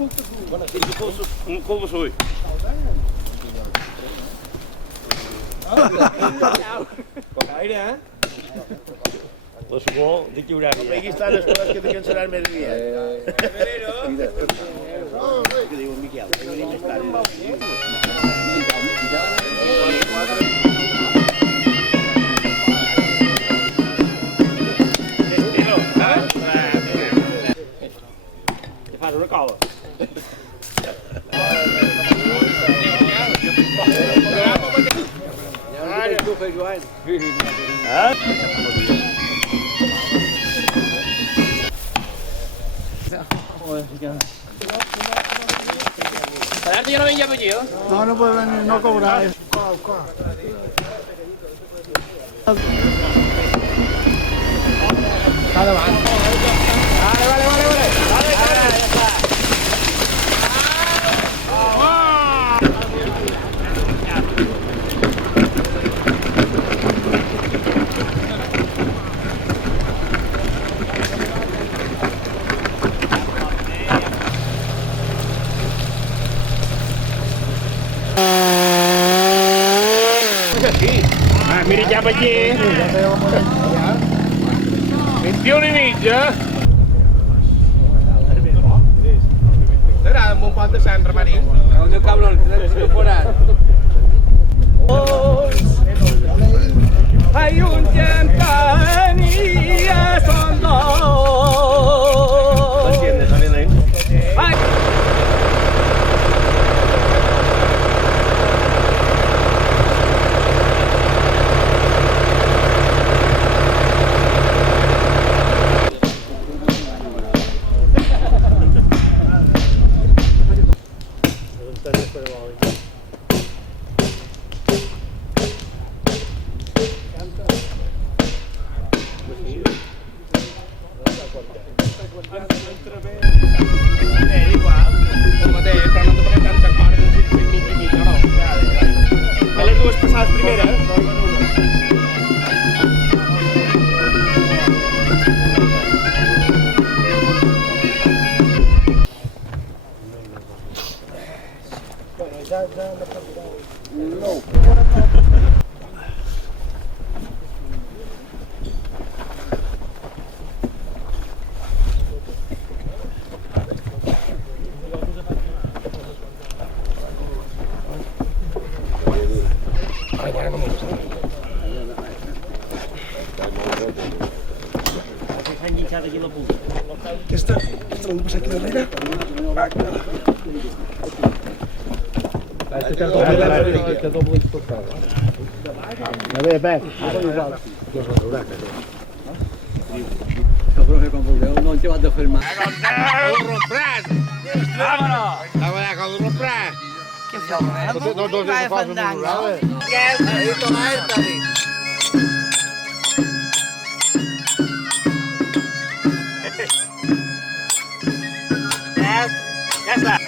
Un colpo sui. Con aire, eh? La suor de lliurària. Aquí estan les coses que te cansaràs més dia. Que diu en Miquel, que venim més tard. Te fas una cola. Tallar, jo no venc per aquí, eh? No, no puede venir, no cobrar. Está davant. Mira cap aquí. 21 i mig, eh? T'agrada amb un pont de Sant remanent? No, cabrón, te fuera. Hay un campanilla son dos. Entiendes, salen ahí. El mateix, però no te ponem tanta cor en 5 minuts i mig, no? A les dues passades primeres. S'han llinxat aquí la punta. Aquesta l'hem de passar aquí darrere. A veure, Pep. Cabrón, que quan vulgueu no ens heu de fer mal. Vámonos! A veure, com rompres. Que fue? No, vai fandango. Ahí toma esta, Ya está.